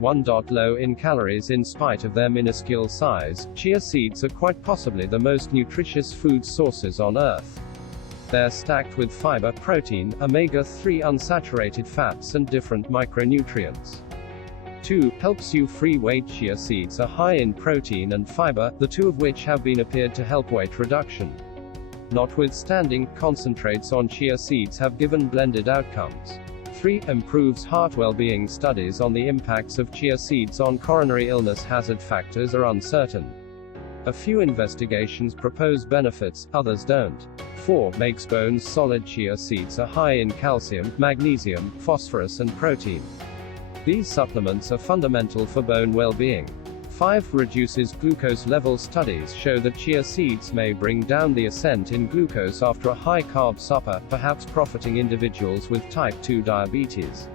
1. Low in calories. In spite of their minuscule size, chia seeds are quite possibly the most nutritious food sources on Earth. They're stacked with fiber, protein, omega-3 unsaturated fats and different micronutrients. 2. Helps you free weight. Chia seeds are high in protein and fiber, the two of which have been appeared to help weight reduction. Notwithstanding, concentrates on chia seeds have given blended outcomes. 3. Improves heart well-being. Studies on the impacts of chia seeds on coronary illness hazard factors are uncertain. A few investigations propose benefits, others don't. 4. Makes bones solid. Chia seeds are high in calcium, magnesium, phosphorus and protein. These supplements are fundamental for bone well-being. 5. Reduces glucose levels. Studies show that chia seeds may bring down the ascent in glucose after a high-carb supper, perhaps profiting individuals with type 2 diabetes.